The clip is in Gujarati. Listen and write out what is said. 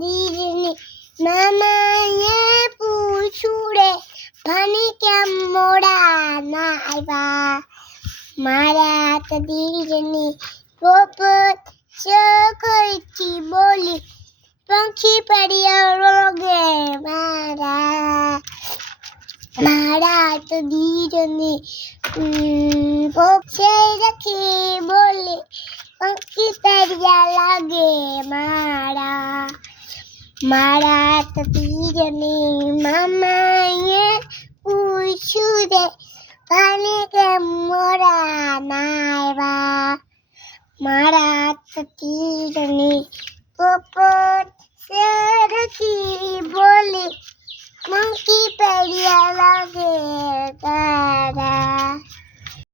દીજની મામાએ પૂછ્યું રે ભાની કેમ મોડા ના આવ્યા મારા તો દીજની પોપટ ચકરથી બોલી પંખી પડ્યા રોગે મારા તો દીજની પોપટ રખી બોલી પંખી પડ્યા લાગે મારા તો દીજની મામાએ પૂછ્યું રે ભાની કેમ મોડા ના આવ્યા મારા તો દીજની પોપટ સરખી બોલી મંકી પડ્યા લાગે